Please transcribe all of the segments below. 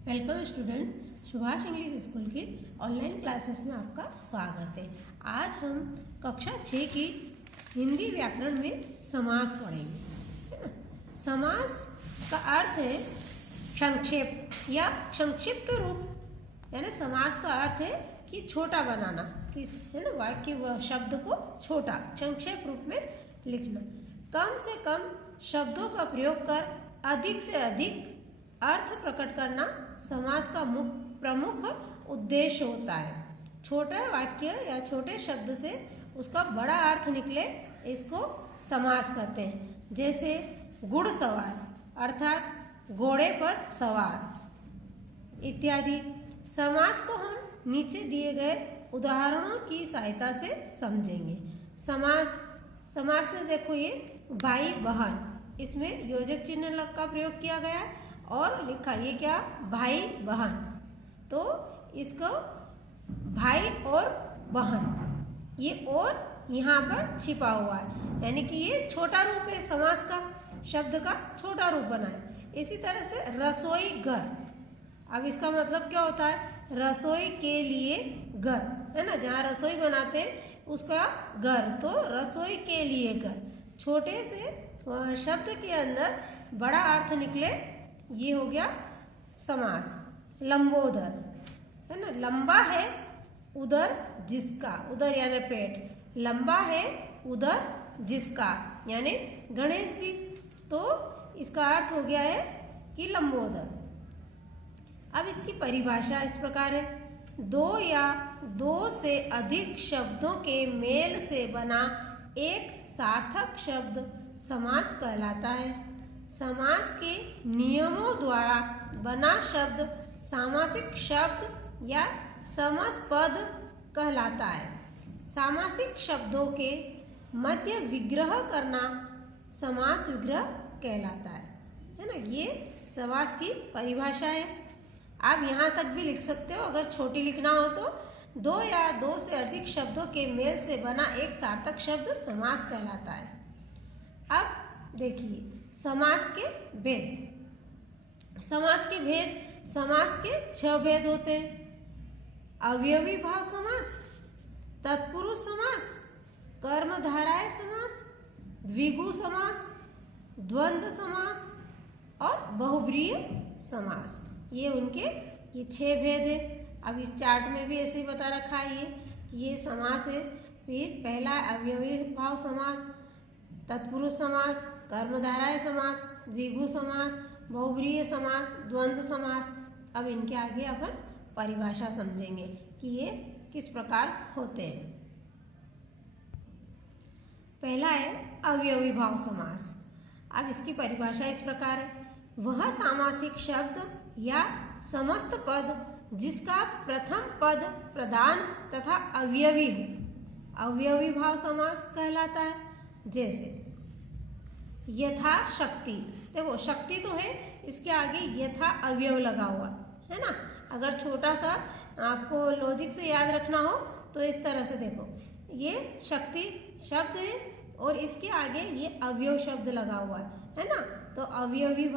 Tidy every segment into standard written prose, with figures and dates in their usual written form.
Welcome student, Subhash English school की online classes में आपका स्वागत है। आज हम कक्षा 6 की हिंदी व्याकरण में समास पढ़ेंगे, है ना। समास का अर्थ है संक्षेप या संक्षिप्त रूप, यानी समास का अर्थ है कि छोटा बनाना, किस है ना वाक्य व शब्द को छोटा संक्षेप रूप में लिखना। कम से कम शब्दों का प्रयोग कर अधिक से अधिक अर्थ प्रकट करना समास का प्रमुख उद्देश्य होता है। छोटा वाक्य या छोटे शब्द से उसका बड़ा अर्थ निकले, इसको समास कहते हैं। जैसे घुड़सवार अर्थात घोड़े पर सवार इत्यादि। समास को हम नीचे दिए गए उदाहरणों की सहायता से समझेंगे। समास में देखो, ये भाई बहन, इसमें योजक चिन्ह का प्रयोग किया गया है और लिखा ये क्या, भाई बहन। तो इसको भाई और बहन, ये और यहाँ पर छिपा हुआ है, यानी कि ये छोटा रूप है समास का, शब्द का छोटा रूप बना है। इसी तरह से रसोई घर, अब इसका मतलब क्या होता है, रसोई के लिए घर, है ना, जहाँ रसोई बनाते हैं उसका घर, तो रसोई के लिए घर। छोटे से शब्द के अंदर बड़ा अर्थ निकले, ये हो गया समास। लंबोदर, है ना, लंबा है उदर जिसका, उदर यानी पेट, लंबा है उदर जिसका यानी गणेश जी, तो इसका अर्थ हो गया है कि लंबोदर। अब इसकी परिभाषा इस प्रकार है, दो या दो से अधिक शब्दों के मेल से बना एक सार्थक शब्द समास कहलाता है। समास के नियमों द्वारा बना शब्द सामासिक शब्द या समासपद कहलाता है। सामासिक शब्दों के मध्य विग्रह करना समास विग्रह कहलाता है ना। ये समास की परिभाषा है। आप यहाँ तक भी लिख सकते हो, अगर छोटी लिखना हो तो, दो या दो से अधिक शब्दों के मेल से बना एक सार्थक शब्द समास कहलाता है। अब देखिए समास के भेद। समास के भेद, समास के 6 भेद होते हैं। अवयवी भाव समास, तत्पुरुष समास, कर्मधारय समास, द्विगु समास, द्वंद्व समास और बहुब्रीहि समास। ये उनके 6 भेद है। अब इस चार्ट में भी ऐसे ही बता रखा है ये समास है। फिर पहला अवयवी भाव समास, तत्पुरुष समास, कर्मधारय समास, द्विगु समास, बहुब्रीहि समास, द्वंद्व समास। अब इनके आगे अपन परिभाषा समझेंगे कि ये किस प्रकार होते हैं। पहला है अवयवी भाव समास। अब इसकी परिभाषा इस प्रकार है, वह सामासिक शब्द या समस्त पद जिसका प्रथम पद प्रधान तथा अवयवी हो, अवयवी भाव समास कहलाता है। जैसे यथा शक्ति, देखो शक्ति तो है, इसके आगे यथा अवयव लगा हुआ है ना। अगर छोटा सा आपको लॉजिक से याद रखना हो तो इस तरह से देखो, ये शक्ति शब्द है और इसके आगे ये अवयव शब्द लगा हुआ है ना। तो अवयवी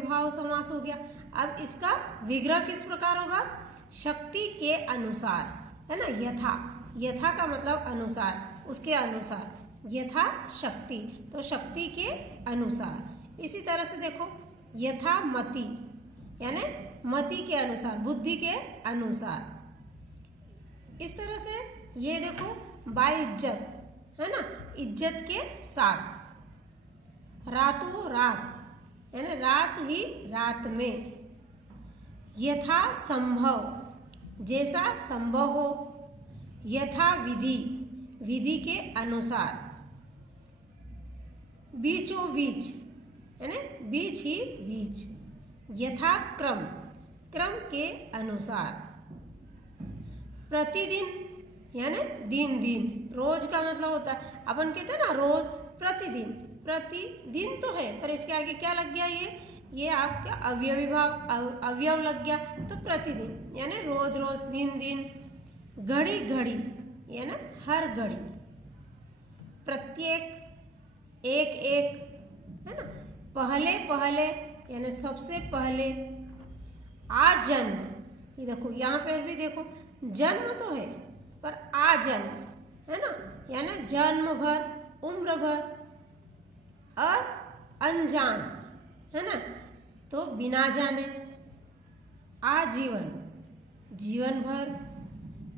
भाव समास हो गया। अब इसका विग्रह किस प्रकार होगा, शक्ति के अनुसार, है ना। यथा का मतलब अनुसार, उसके अनुसार, यथा शक्ति, तो शक्ति के अनुसार। इसी तरह से देखो यथा मति, यानी मति के अनुसार, बुद्धि के अनुसार। इस तरह से ये देखो बाइज्जत, है ना, इज्जत के साथ। रातों रात, यानी रात ही रात में। यथा संभव, जैसा संभव हो। यथा विधि, विधि के अनुसार। बीचों बीच, यानी बीच ही बीच। यथा क्रम, क्रम के अनुसार। प्रतिदिन, यानी दिन दिन, रोज का मतलब होता है, अपन कहते हैं ना रोज, प्रतिदिन, प्रतिदिन तो है पर इसके आगे क्या लग गया, ये आपका अवयवी भाव अवयव लग गया, तो प्रतिदिन यानी रोज रोज, दिन दिन। घड़ी घड़ी, यानी हर घड़ी। प्रत्येक, एक एक, है ना। पहले पहले, यानी सबसे पहले। आजन्म, ये देखो यहाँ पे भी देखो जन्म तो है पर आजन्म है ना, यानी जन्म भर, उम्र भर। और अनजान है ना, तो बिना जाने। आजीवन, जीवन भर।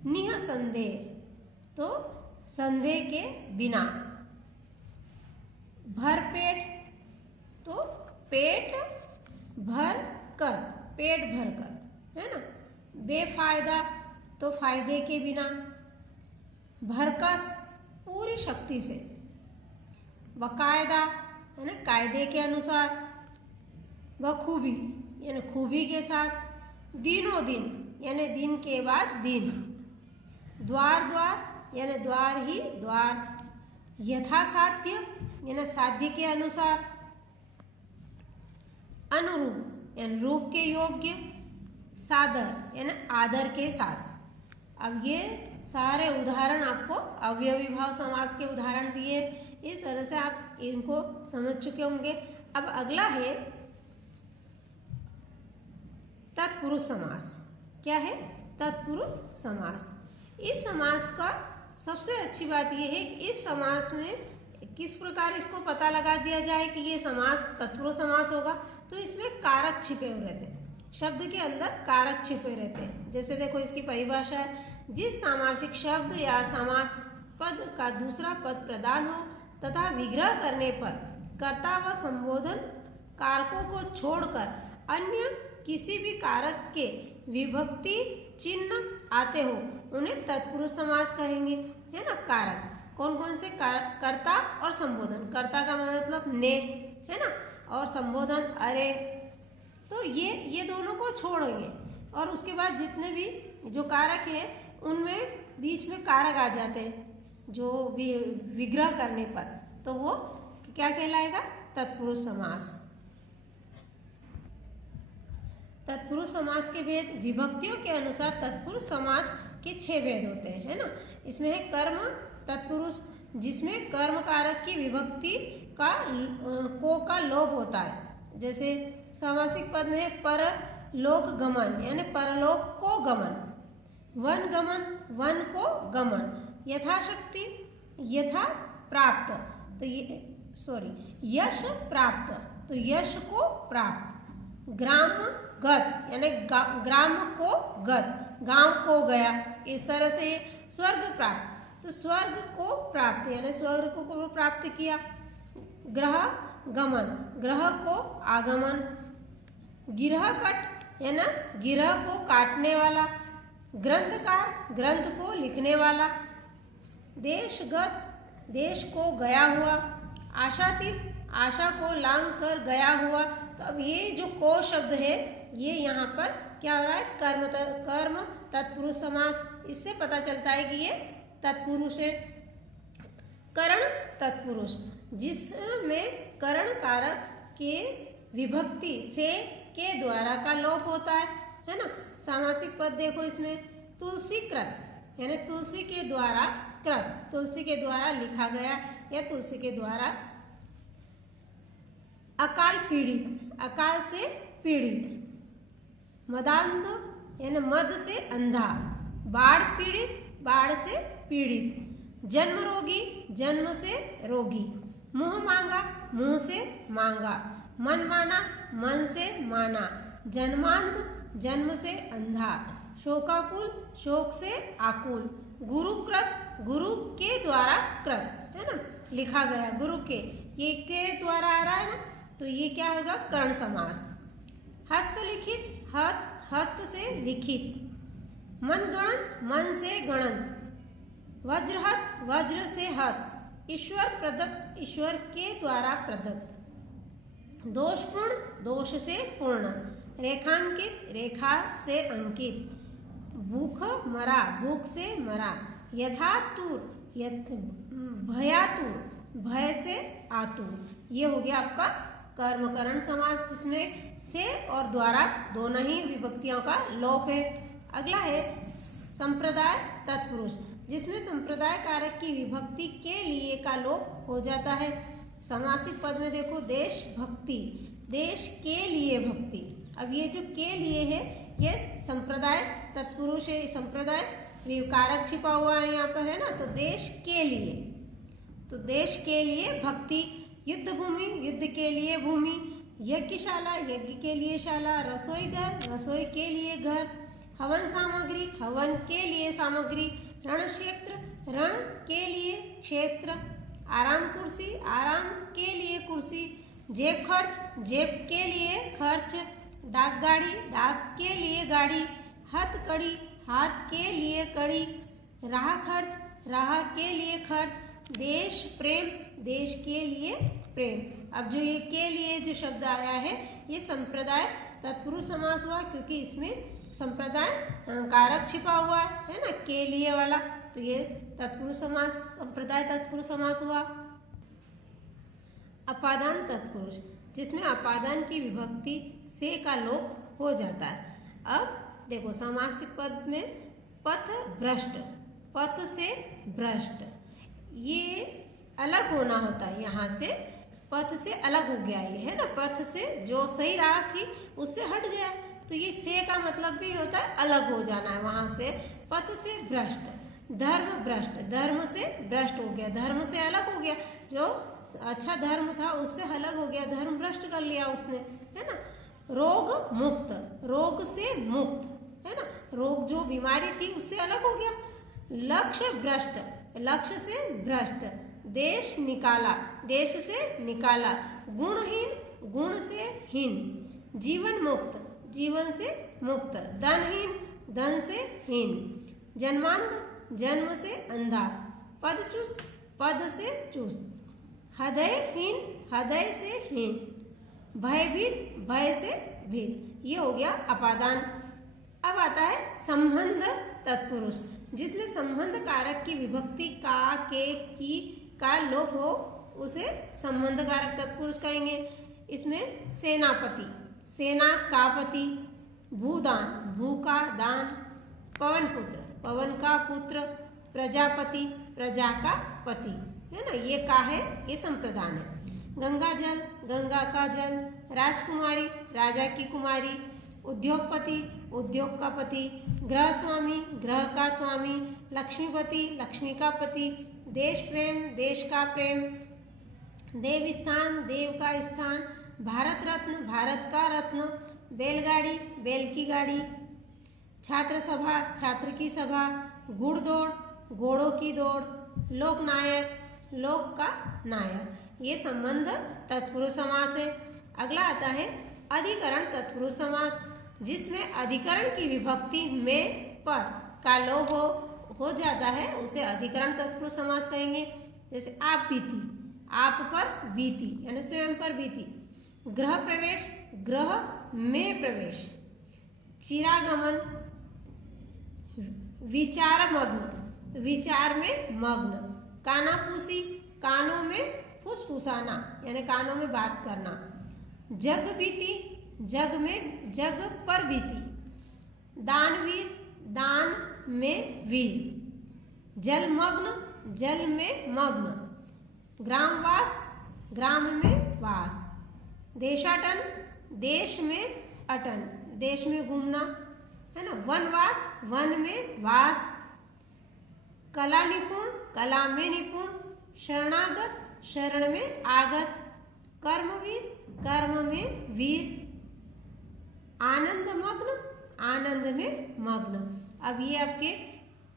निःसंदेह, तो संदेह के बिना। भरपेट, तो पेट भर कर, पेट भर कर है ना। बेफायदा, तो फायदे के बिना। भरकस, पूरी शक्ति से। बकायदा है ना, कायदे के अनुसार। बखूबी यानी खूबी के साथ। दिनों दिन यानी दिन के बाद दिन। द्वार द्वार यानी द्वार ही द्वार। यथासाध्य यानी साध्य के अनुसार। अनुरूप यानी रूप के योग्य। सादर यानी आदर के साथ। अब ये सारे उदाहरण आपको अवयवी भाव समास के उदाहरण दिए, इस तरह से आप इनको समझ चुके होंगे। अब अगला है तत्पुरुष समास। क्या है? तत्पुरुष समास। इस समास का सबसे अच्छी बात यह है कि इस समास में किस प्रकार इसको पता लगा दिया जाए कि ये समास तत्पुरुष समास होगा, तो इसमें कारक छिपे हुए रहते हैं, शब्द के अंदर कारक छिपे रहते हैं। जैसे देखो इसकी परिभाषा है, जिस सामासिक शब्द या समास पद का दूसरा पद प्रदान हो तथा विग्रह करने पर कर्ता व संबोधन कारकों को छोड़कर अन्य किसी भी कारक के विभक्ति चिन्ह आते हो उन्हें तत्पुरुष समास कहेंगे, है ना। कारक कौन कौन से? कर्ता और संबोधन। कर्ता का मतलब ने, है ना, और संबोधन अरे। तो ये दोनों को छोड़ेंगे और उसके बाद जितने भी जो कारक है उनमें बीच में कारक आ जाते हैं जो भी विग्रह करने पर, तो वो क्या कहलाएगा? तत्पुरुष समास। तत्पुरुष समास के भेद। विभक्तियों के अनुसार तत्पुरुष समास के 6 भेद होते हैं, है ना। इसमें है कर्म तत्पुरुष, जिसमें कर्म कारक की विभक्ति का लोप होता है। जैसे सामासिक पद में है परलोक गमन यानी परलोक को गमन। वन गमन, वन को गमन। यथाशक्ति, यथा प्राप्त, तो यश प्राप्त, तो यश को प्राप्त। ग्राम गत यानी ग्राम को गत, गांव को गया। इस तरह से स्वर्ग प्राप्त, तो स्वर्ग को प्राप्त यानी स्वर्ग को प्राप्त किया। ग्रह गमन, ग्रह को आगमन। गिरह कट यानी गिरह को काटने वाला। ग्रंथकार, ग्रंथ को लिखने वाला। देशगत, देश को गया हुआ। आशातीत, आशा को लांग कर गया हुआ। तो अब ये जो को शब्द है ये यहाँ पर क्या हो रहा है? कर्म तत्पुरुष समास। इससे पता चलता है कि ये तत्पुरुष है। करण तत्पुरुष, जिसमें करण कारक के विभक्ति से के द्वारा का लोप होता है ना। सामासिक पद देखो इसमें तुलसी कृत यानी तुलसी के द्वारा कृत, तुलसी के द्वारा लिखा गया या तुलसी के द्वारा। अकाल पीड़ित, अकाल से पीड़ित। मदांध यानी मद से अंधा। बाढ़ पीड़ित, बाढ़ से पीड़ित। जन्म रोगी, जन्म से रोगी। मुंह मांगा, मुंह से मांगा। मन माना, मन से माना। जन्मांध, जन्म से अंधा। शोकाकुल, शोक से आकुल। गुरुकृत, गुरु के द्वारा कृत, है ना, लिखा गया गुरु के, ये के द्वारा आ रहा है ना, तो ये क्या होगा? कर्ण समास। हस्तलिखित, हस्त से लिखित। मनगणत, मन से गणत। वज्रहत, वज्र से हत। ईश्वर प्रदत्त, ईश्वर के द्वारा प्रदत्त। दोषपूर्ण, दोष से पूर्ण। रेखांकित, रेखा से अंकित। भूख मरा, भूख से मरा। यथातुर, भयातुर, भय से आतुर। ये हो गया आपका कर्मकरण समास, जिसमें से और द्वारा दोनों ही विभक्तियों का लोप है। अगला है संप्रदाय तत्पुरुष, जिसमें संप्रदाय कारक की विभक्ति के लिए का लोप हो जाता है। समासिक पद में देखो देश भक्ति, देश के लिए भक्ति, अब ये जो के लिए है ये संप्रदाय तत्पुरुष है, संप्रदाय कारक छिपा हुआ है यहाँ पर, है ना। तो देश के लिए, तो देश के लिए भक्ति, युद्ध भूमि, युद्ध के लिए भूमि, यज्ञशाला, यज्ञ के लिए शाला, रसोई घर, रसोई के लिए घर, हवन सामग्री, हवन के लिए सामग्री, रण क्षेत्र, रण के लिए क्षेत्र, आराम कुर्सी, आराम के लिए कुर्सी, जेब खर्च, जेब के लिए खर्च, डाक गाड़ी, डाक के लिए गाड़ी, हथकड़ी, हाथ के लिए कड़ी, राह खर्च, राह के लिए खर्च, देश प्रेम, देश के लिए प्रेम। अब जो ये के लिए जो शब्द आया है ये संप्रदाय तत्पुरुष समास हुआ, क्योंकि इसमें संप्रदाय कारक छिपा हुआ है ना, के लिए वाला। तो ये तत्पुरुष समास, संप्रदाय तत्पुरुष समास हुआ। अपादान तत्पुरुष, जिसमें अपादान की विभक्ति से का लोप हो जाता है। अब देखो समासिक पद में पथ भ्रष्ट, पथ से भ्रष्ट, ये अलग होना होता है, यहाँ से पथ से अलग हो गया ये, है ना। पथ से जो सही राह थी उससे हट गया, तो ये से का मतलब भी होता है अलग हो जाना है वहाँ से। पथ से भ्रष्ट, धर्म भ्रष्ट, धर्म से भ्रष्ट हो गया, धर्म से अलग हो गया, जो अच्छा धर्म था उससे अलग हो गया, धर्म भ्रष्ट कर लिया उसने, है ना। रोग मुक्त, रोग से मुक्त, है ना, रोग जो बीमारी थी उससे अलग हो गया। लक्ष्य भ्रष्ट, लक्ष्य से भ्रष्ट, देश निकाला, देश से निकाला, गुणहीन, गुण से हीन, जीवन मुक्त, जीवन से मुक्त, धनहीन, धन से हीन, जन्मांध, जन्म से अंधा, पद चुस्त, पद से चुस्त, हृदयहीन, हृदय से हीन, भयभीत, भय से भीत। ये हो गया अपादान। अब आता है संबंध तत्पुरुष, जिसमें संबंध कारक की विभक्ति का, के, की का लोप हो उसे संबंध कारक तत्पुरुष कहेंगे। इसमें सेनापति, सेना का पति, भूदान, भू का दान, पवन पुत्र, पवन का पुत्र, प्रजापति, प्रजा का पति, है ना। ये का है, ये संप्रदान है। गंगा जल, गंगा का जल, राजकुमारी, राजा की कुमारी, उद्योगपति, उद्योग का पति, गृह स्वामी, गृह का स्वामी, लक्ष्मीपति, लक्ष्मी का पति, देश प्रेम, देश का प्रेम, देव स्थान, देव का स्थान, भारत रत्न, भारत का रत्न, बैलगाड़ी, बैल की गाड़ी, छात्र सभा, छात्र की सभा, गुड़ दौड़, घोड़ों की दौड़, लोकनायक, लोक का नायक। ये संबंध तत्पुरुष समास है। अगला आता है अधिकरण तत्पुरुष समास, जिसमें अधिकरण की विभक्ति में पर का लोप हो जाता है उसे अधिकरण तत्पुरुष समास कहेंगे। जैसे आप बीती, आप पर बीती यानी स्वयं पर बीती, गृह प्रवेश, गृह में प्रवेश, चिरागमन, विचार मग्न, विचार में मग्न, कानाफूसी, कानों में फुसफुसाना यानी कानों में बात करना, जग बीती, जग में जग पर बीती, दानवीर, दान में वीर, जलमग्न, जल में मग्न, ग्रामवास, ग्राम में वास, देशाटन, देश में अटन, देश में घूमना, है ना, वनवास, वन में वास, कला निपुण, कला में निपुण, शरणागत, शरण में आगत, कर्मवीर, कर्म में वीर, आनंद मग्न, आनंद में मग्न। अब ये आपके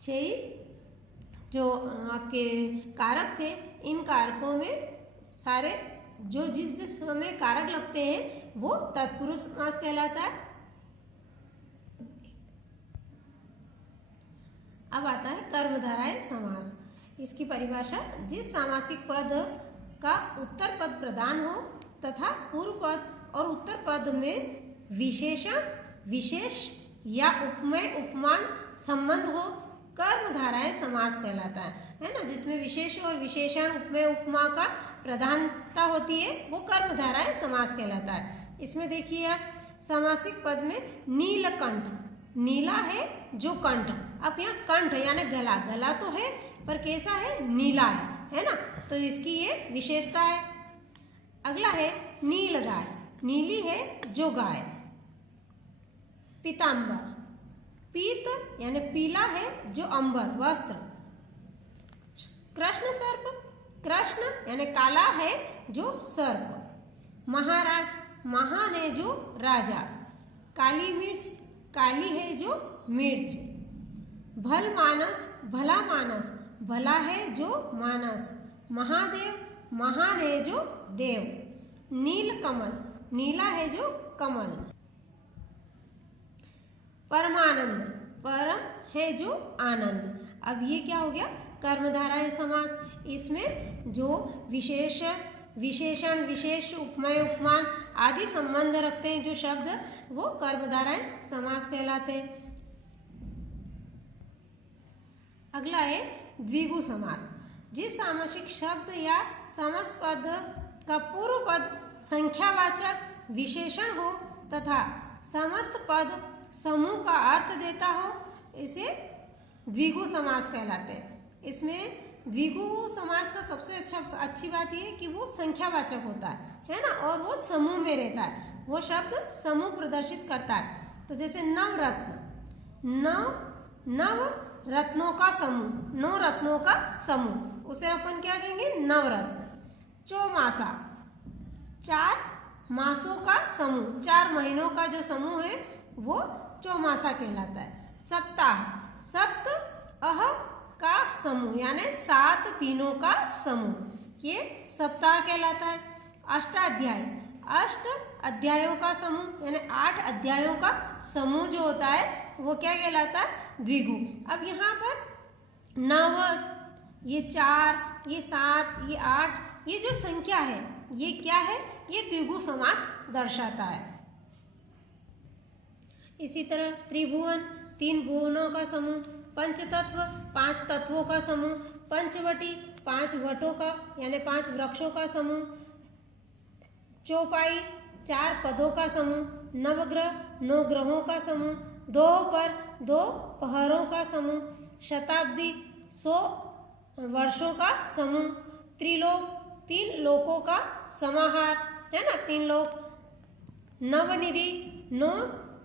6 जो आपके कारक थे, इन कारकों में सारे जो जिस समय कारक लगते हैं वो तत्पुरुष समास कहलाता है। अब आता है कर्मधारय समास। इसकी परिभाषा, जिस सामासिक पद का उत्तर पद प्रधान हो तथा पूर्व पद और उत्तर पद में विशेषण, विशेष या उपमेय, उपमान संबंध हो, कर्मधारय समास कहलाता है ना। जिसमें विशेष और विशेषण, उपमेय, उपमा का प्रधानता होती है वो कर्मधारय समास कहलाता है। इसमें देखिए आप सामासिक पद में नीलकंठ, नीला है जो कंठ, अब यहाँ कंठ यानी गला, गला तो है पर कैसा है, नीला है ना, तो इसकी ये विशेषता है। अगला है नील गाय, नीली है जो गाय, पीताम्बर, पीत यानी पीला है जो अंबर वस्त्र। कृष्ण सर्प, कृष्ण यानी काला है जो सर्प। महाराज, महान है जो राजा। काली मिर्च, काली है जो मिर्च। भल मानस, भला मानस, भला है जो मानस। महादेव, महान है जो देव। नील कमल, नीला है जो कमल। परमानंद, परम है जो आनंद। अब ये क्या हो गया, कर्मधारय समास। इसमें जो विशेष, विशेषण, विशेष, उपमेय, उपमान आदि संबंध रखते हैं जो शब्द, वो कर्मधारय समास कहलाते हैं। अगला है द्विगु समास। जिस सामासिक शब्द या समस्त पद का पूर्व पद संख्यावाचक विशेषण हो तथा समस्त पद समूह का अर्थ देता हो, इसे द्विगु समास कहलाते हैं। इसमें द्विगु समास का सबसे अच्छी बात यह है कि वो संख्यावाचक होता है ना, और वो समूह में रहता है, वो शब्द समूह प्रदर्शित करता है। तो जैसे नवरत्न, नव रत्नों का समूह, 9 रत्नों का समूह, उसे अपन क्या कहेंगे, नवरत्न। चौमासा, 4 मासों का समूह, 4 महीनों का जो समूह है वो चौमासा कहलाता है। सप्ताह, सप्त अह का समूह यानी 7 दिनों का समूह, ये सप्ताह कहलाता है। अष्टाध्याय, 8 अध्यायों का समूह यानी 8 अध्यायों का समूह जो होता है वो क्या कहलाता है, द्विगु। अब यहाँ पर 9, ये 4, ये 7, ये 8, ये जो संख्या है ये क्या है, ये द्विगु समास दर्शाता है। इसी तरह त्रिभुवन, 3 भुवनों का समूह। पंचतत्व, 5 तत्वों का समूह। पंचवटी, 5 वटों का यानी 5 वृक्षों का समूह। चौपाई, 4 पदों का समूह। नवग्रह, 9 ग्रहों का समूह। दोपहर, 2 पहरों का समूह। शताब्दी, 100 वर्षों का समूह। त्रिलोक, 3 लोकों का समाहार है ना, 3 लोक। नवनिधि, 9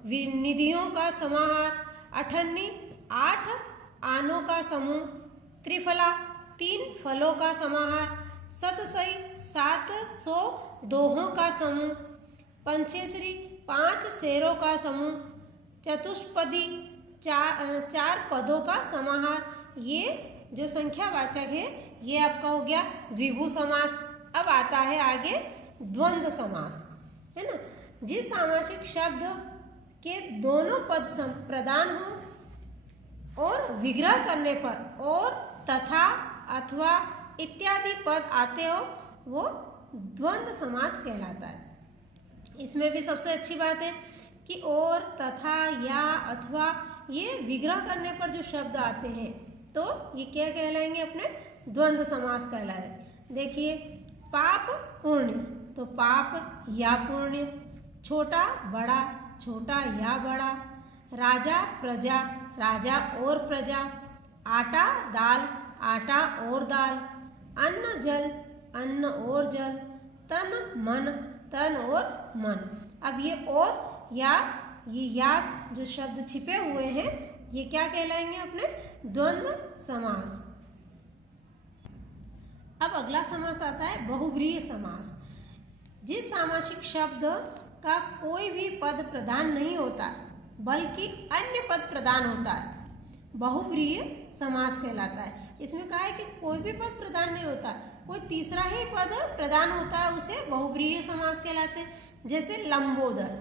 निधियों का समाहार। अठन्नी, 8 आनों का समूह। त्रिफला, 3 फलों का समाहार। सतसई, 700 दोहों का समूह। पंचेसरी, 5 शेरों का समूह। चतुष्पदी, 4 पदों का समाहार। ये जो संख्यावाचक है ये आपका हो गया द्विगु समास। अब आता है आगे द्वंद्व समास, है ना। जिस सामासिक शब्द के दोनों पद प्रधान हो और विग्रह करने पर और, तथा, अथवा इत्यादि पद आते हो वो द्वंद्व समास कहलाता है। इसमें भी सबसे अच्छी बात है कि और, तथा, या, अथवा ये विग्रह करने पर जो शब्द आते हैं तो ये क्या कहलाएंगे, अपने द्वंद्व समास कहलाए। देखिए, पाप पुण्य, तो पाप या पुण्य। छोटा बड़ा, छोटा या बड़ा। राजा प्रजा, राजा और प्रजा। आटा दाल, आटा और दाल। अन्न जल, अन्न और जल। तन मन, तन और मन। अब ये और या जो शब्द छिपे हुए हैं ये क्या कहलाएंगे, अपने द्वंद्व समास। अब अगला समास आता है बहुब्रीहि समास। जिस सामासिक शब्द का कोई भी पद प्रधान नहीं होता बल्कि अन्य पद प्रधान होता है, बहुब्रीहि समास कहलाता है। इसमें कहा है कि कोई भी पद प्रधान नहीं होता, कोई तीसरा ही पद प्रधान होता है, उसे बहुब्रीहि समास कहलाते हैं। जैसे लंबोदर,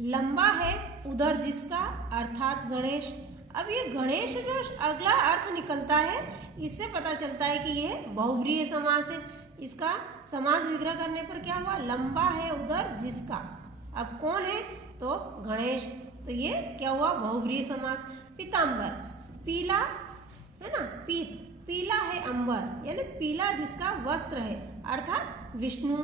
लंबा है उदर जिसका, अर्थात गणेश। अब ये गणेश जो अगला अर्थ निकलता है इससे पता चलता है कि यह बहुब्रीहि समास है। इसका समास विग्रह करने पर क्या हुआ, लंबा है उदर जिसका। अब कौन है, तो गणेश, तो ये क्या हुआ, बहुब्रीहि समास। पीताम्बर, पीला है ना, पीत, पीला है अंबर यानी पीला जिसका वस्त्र है, अर्थात विष्णु।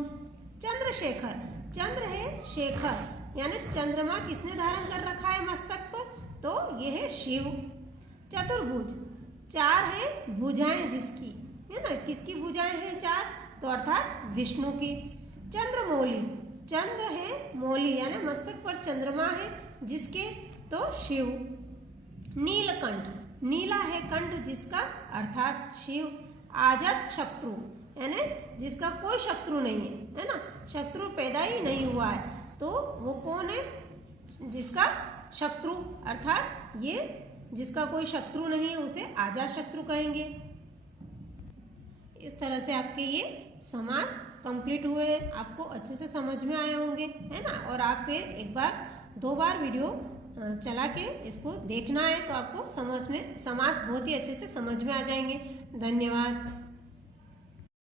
चंद्रशेखर, चंद्र है शेखर यानी चंद्रमा किसने धारण कर रखा है मस्तक पर, तो यह है शिव। चतुर्भुज, 4 है भुजाएं जिसकी, है ना, किसकी भुजाएं हैं 4, तो अर्थात विष्णु की। चंद्रमौली, चंद्र है मौली यानी मस्तक पर चंद्रमा है जिसके, तो शिव। नीलकंठ, नीला है कंठ जिसका, अर्थात शिव। आजत शत्रु यानी जिसका कोई शत्रु नहीं है ना, शत्रु पैदा ही नहीं हुआ है, तो वो कौन है, जिसका शत्रु, अर्थात ये जिसका कोई शत्रु नहीं है उसे आजाद शत्रु कहेंगे। इस तरह से आपके ये समास कंप्लीट हुए हैं, आपको अच्छे से समझ में आए होंगे, है ना। और आप फिर एक बार 2 बार वीडियो चला के इसको देखना है, तो आपको समास बहुत ही अच्छे से समझ में आ जाएंगे। धन्यवाद।